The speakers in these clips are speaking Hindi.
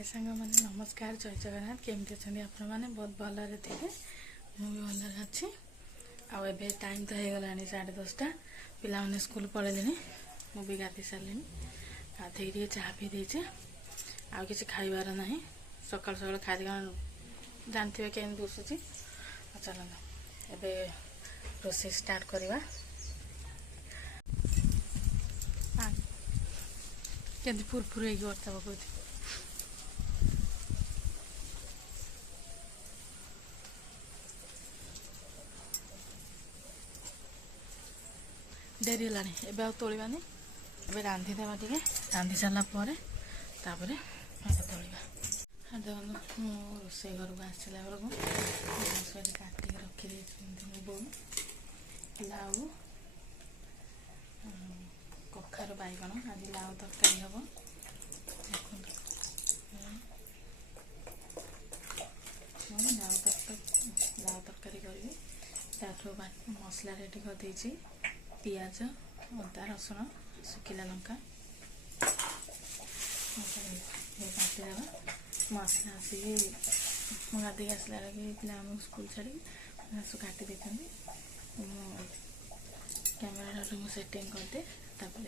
हाय सांग मैंने नमस्कार जय जगन्नाथ केमती अच्छा आपण मैंने बहुत भलरे थे मुझे भलरे अच्छी आए टाइम तो हो गला 10:30 पिला मैंने स्कूल पलैले मुझे गाधे सारे गाधे चाह पी देचे आउ कि खाइबार ना सका सका खाई जानते हैं केमी दुसुची चल ए रोसे स्टार्ट करवा केमती फुरफुर होता पकड़ डेरी होलानी एबे आ तोलिबानी एबे रांधि देबा टिके रांधि सारा पर तापरे भात तोलिबा देखो मु रोसे घर को आसला बेलू काटिक रखी दे बोल लाउ कखार बैगण आज लाउ तरकारी हम लाउ तरकारी करी मसला रेडी कर देछि पियाज अदा रसुण सुखिला लंका काटिदेवा मसला आसिक गाधे आसला लगे पिला स्कूल छाड़ी आसु काटी देते कैमेरा सेटिंग करदे तापर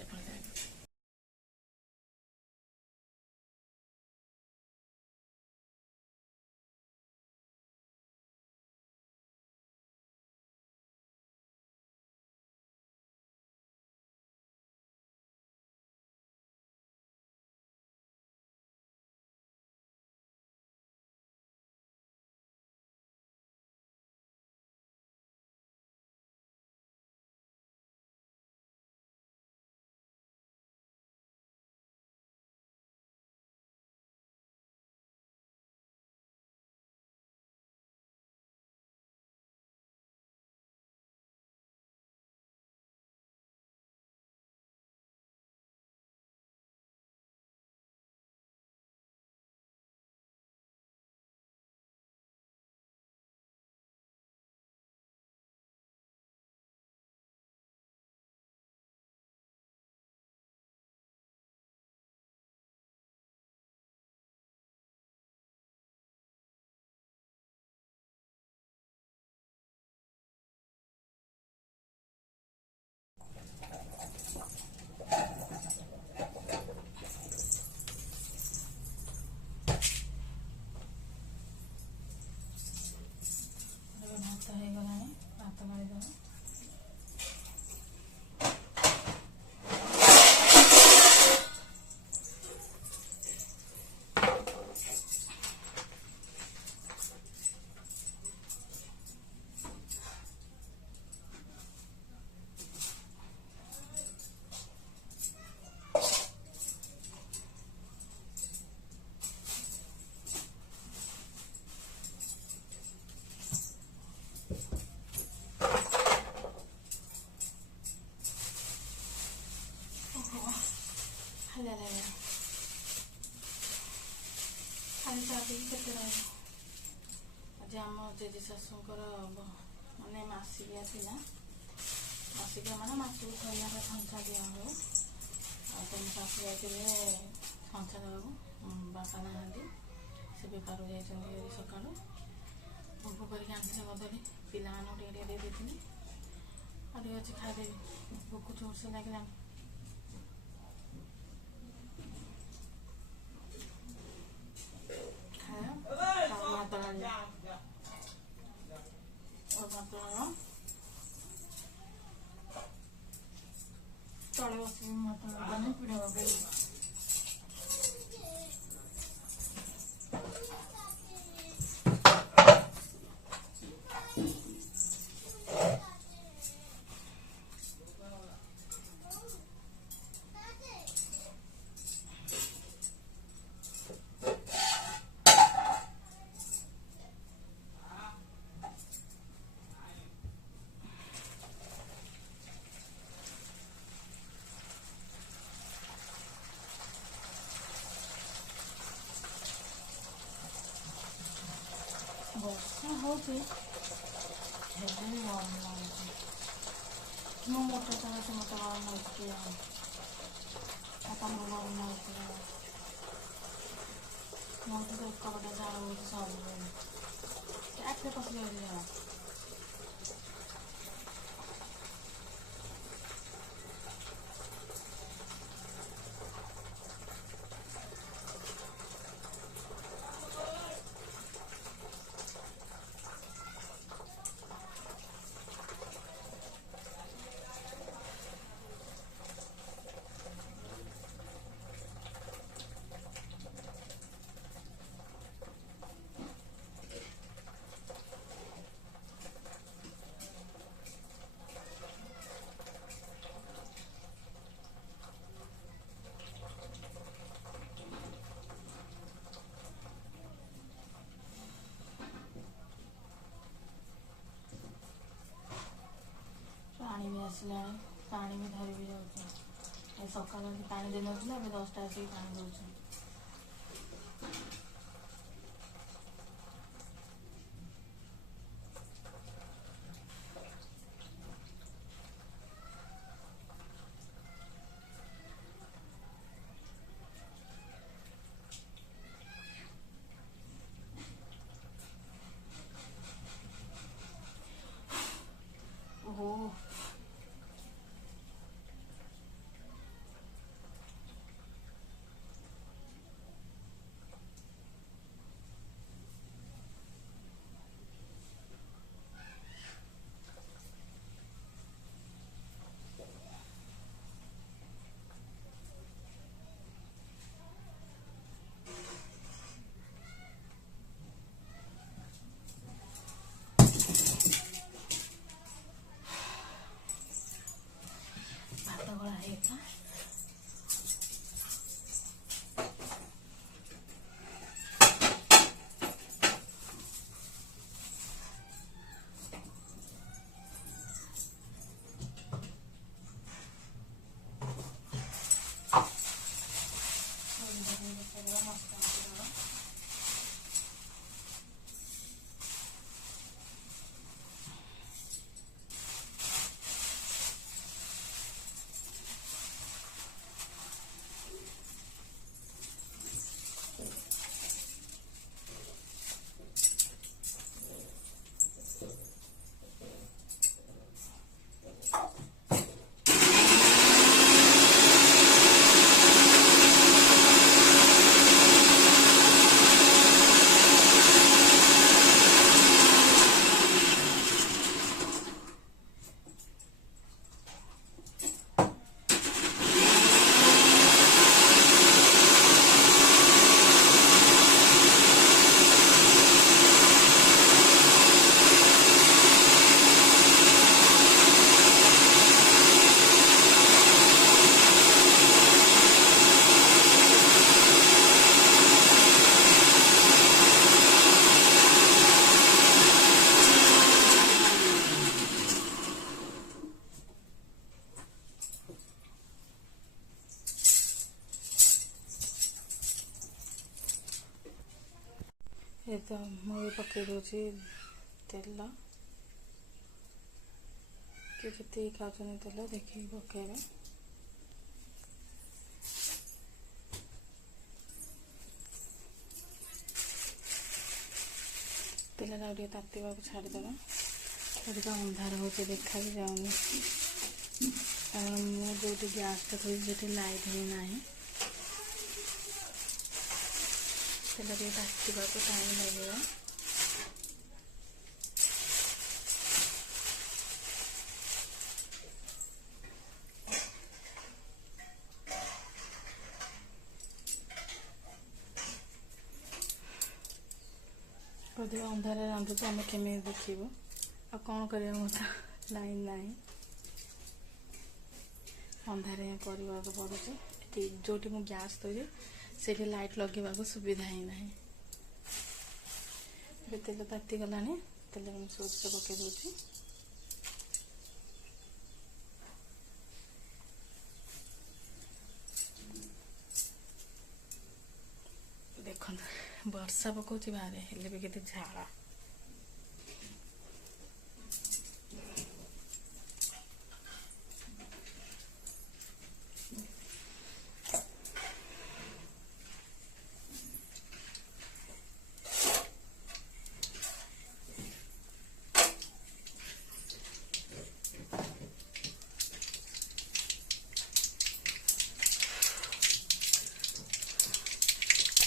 भात हो गला भात गाड़ी देव आज आम जेजे शाशुर मानने मसिकिया था मसिकिया माना मासू खाइना छंचा दिया हो तुम शाशु जाते छंचा देवा बापा ना से बेपार जाइए सका भोग करके आनी बदली पिला टे देती और अच्छे खाईदेवी भोक जोर से लगे तले बस पीड़ा ବର୍ଷା ହେଉଛି ହେଲେ ବି ଗରମ ଲାଗୁଛି ମୋ ମୋଟର ଚାଲିଛି ମୋତେ ଗରମ ଲାଗୁଛି ଆପଣଙ୍କୁ ଗରମ ଲାଗୁଛି ମୋତେ ତ ଏକ କଥା ଝାଳ ହେଉଛି ସବୁବେଳେ ଆଖିରେ ପଶି ଯାଉଛି ଝାଳ। ପାଣି ବି ଆସିଲାଣି, ପାଣି ବି ଧରି ବି ଯାଉଛି। ଏ ସକାଳୁ ପାଣି ଦେଇନଥିଲା, ଏବେ 10ଟା ଆସିକି ପାଣି ଦେଉଛି। ଓହୋ ଭାତ ଗଳା ହେଇଗଲା। ଏ ତ ମୁଁ ପକାଇ ଦେଉଛି ତେଲ। କି ଯେତିକି ଖାଉଛନ୍ତି ତେଲ ଦେଖିକି ପକାଇବେ। ତେଲଟା ଆଉ ଟିକେ ତାତିବାକୁ ଛାଡ଼ିଦେବା। ଏଠି ତ ଅନ୍ଧାର ହେଉଛି, ଦେଖା ବି ଯାଉନି, କାରଣ ମୁଁ ଯେଉଁଠି ଗ୍ୟାସ୍ଟା ଥୋଇଛି ସେଠି ଲାଇଟ୍ ହିଁ ନାହିଁ। ତେଲ ଟିକେ ତାତିବାକୁ ଟାଇମ୍ ଲାଗିବ। ଅଧିକ ଅନ୍ଧାରରେ ରାନ୍ଧୁଛୁ, ଆମେ କେମିତି ଦେଖିବୁ? ଆଉ କ'ଣ କରିବା, ମୋର ତ ଲାଇନ୍ ନାହିଁ, ଅନ୍ଧାରେ କରିବାକୁ ପଡ଼ୁଛି। ଏଠି ଯେଉଁଠି ମୁଁ ଗ୍ୟାସ୍ ଥୋଇଛି ସେଇଠି ଲାଇଟ୍ ଲଗେଇବାକୁ ସୁବିଧା ହିଁ ନାହିଁ। ଏବେ ତେଲ ତାତିଗଲାଣି, ତେଲରେ ମୁଁ ସୋରିଷ ପକାଇ ଦେଉଛି। ଦେଖନ୍ତୁ ବର୍ଷା ପକାଉଛି ବାହାରେ, ହେଲେ ବି କେତେ ଝାଳ।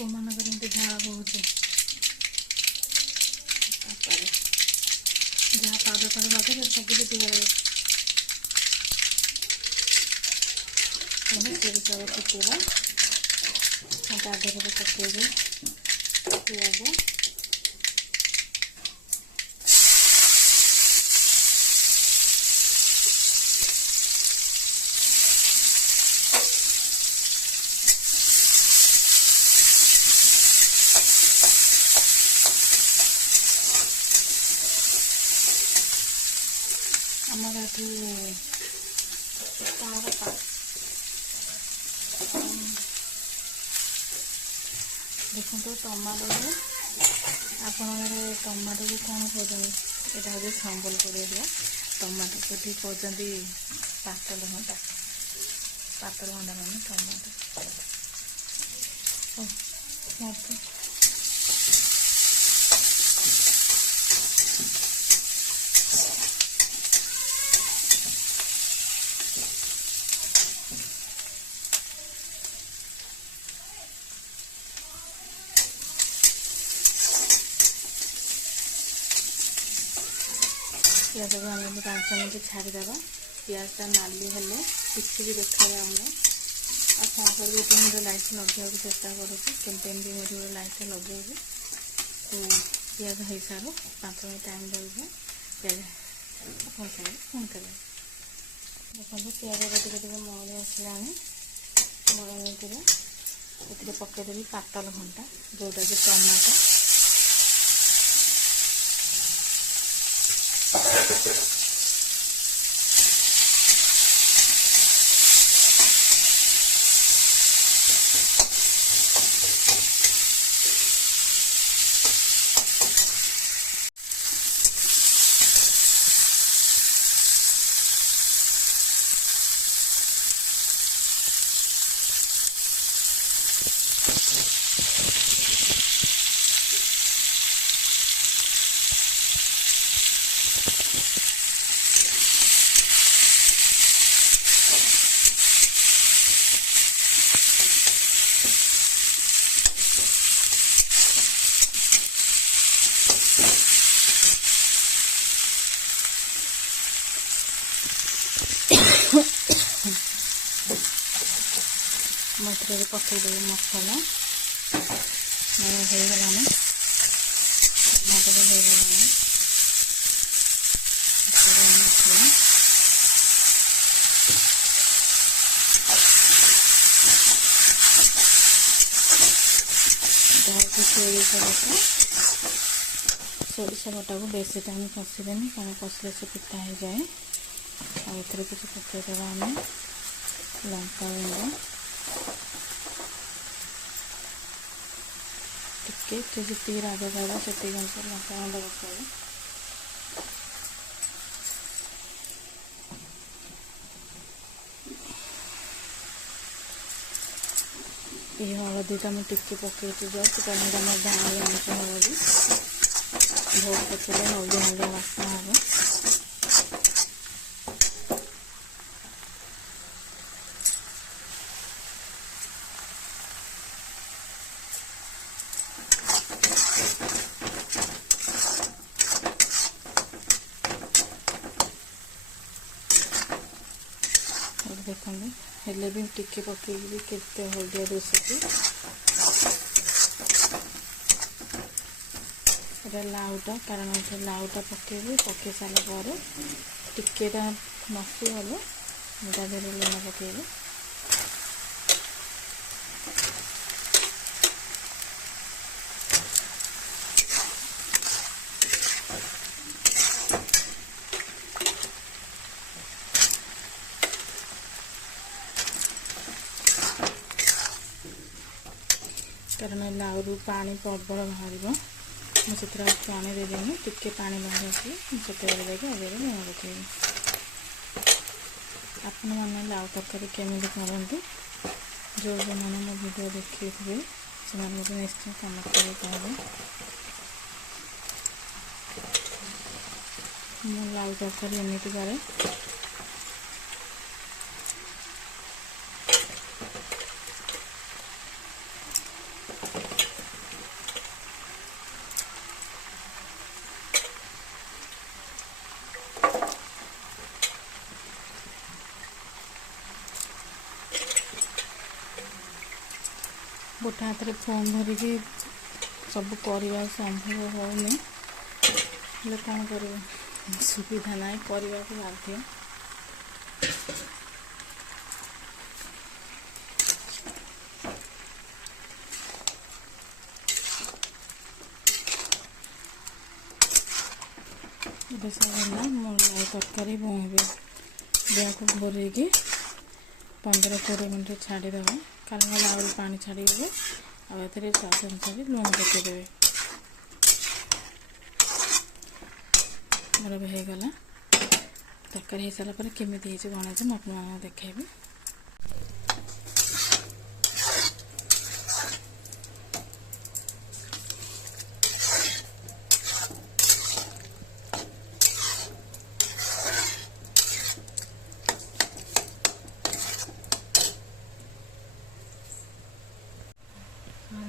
कूप मानक झाड़ बहुत जहाँ पाउडर पाउडर लगे सब दिगला सोरिष फुटेगा ता देहरे पकेबे पियाज आमर ये देखो तो टमाटो आपण टमाटो को कौन कहते यहाँ हूँ संबलपुर एरिया टमाटो को ठीक कहते पातल भंडा माने टमाटो पियाज को हमें 5 मिनट छाड़ीदेव पियाजटा नाली हेले किसी भी देखा जाऊना आ कौन कर मुझे लाइट लगे चेष्टा करें मुझे लाइट लगे पियाज हो सारू 5 मिनट टाइम लगे पियाज पुणी कर देखो पियाज टे मौली आसला मौली पकईदेवी पातल घंटा जोटा कि टमाटो मटर पकईदेवी मसला होगलानी टमाटर होगलानी सोरिष बटा को बेसी टाइम कषिदेनी कारण कषिले से पिता हो जाए आगे कुछ पकईदेवा आम लंका गुंड टिके जी राग खावा से लंका गुंड पकड़ ये हलदीटा मुझे पकई जस्ट कारण गाँव आनिस हलदी बहुत पकड़े हल्दी हल्दी बास्ना हम देखते हेले भी टिके पकईबी केते हल्दिया दुसुची लाउटा कारण लाउटा पकईबी पकई सारा टिकेटा नसी गले देहरे लुण पकईबी कारण लाउरू पानी प्रबल बाहर मुझे पानी देदेनी टिके पानी बाहर आसे से आगे लुण पकईबी आपण मैंने लाउ तरकारी केमी करते जो जो मैंने मो वीडियो देखिए से निश्चय कमेंट कर कहबे मो लाउ तरकारी एमती करे गोटे हाथ में फोन धरिकी सब करने संभव होनी कौन कर सुविधा ना करने को बाध्य। लाउ तरकारी बुआ को घोरे 15-20 मिनट छाड़ीदेव कारण लाउ पानी छाड़ी आगे स्वाद अनुसार लुण पकईदे। मोर होगला तरकारी हो सारापर केमी बनाई मुझे देखेबी।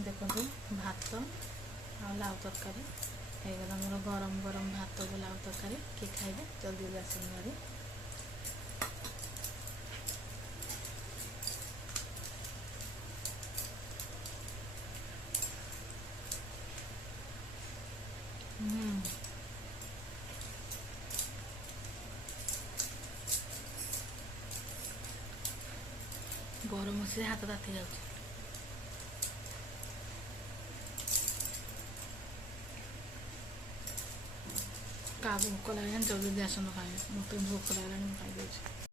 देखो भात आ लाउ तरकारी होगला मोर गरम गरम भात को लाउ तरकारी किए खाइबे जल्दी आसन गाड़ी। गरम से हाथ ताती जाऊँ। क्या भोक लगे जल्दी आसन खाए मत भोक लगे खाई।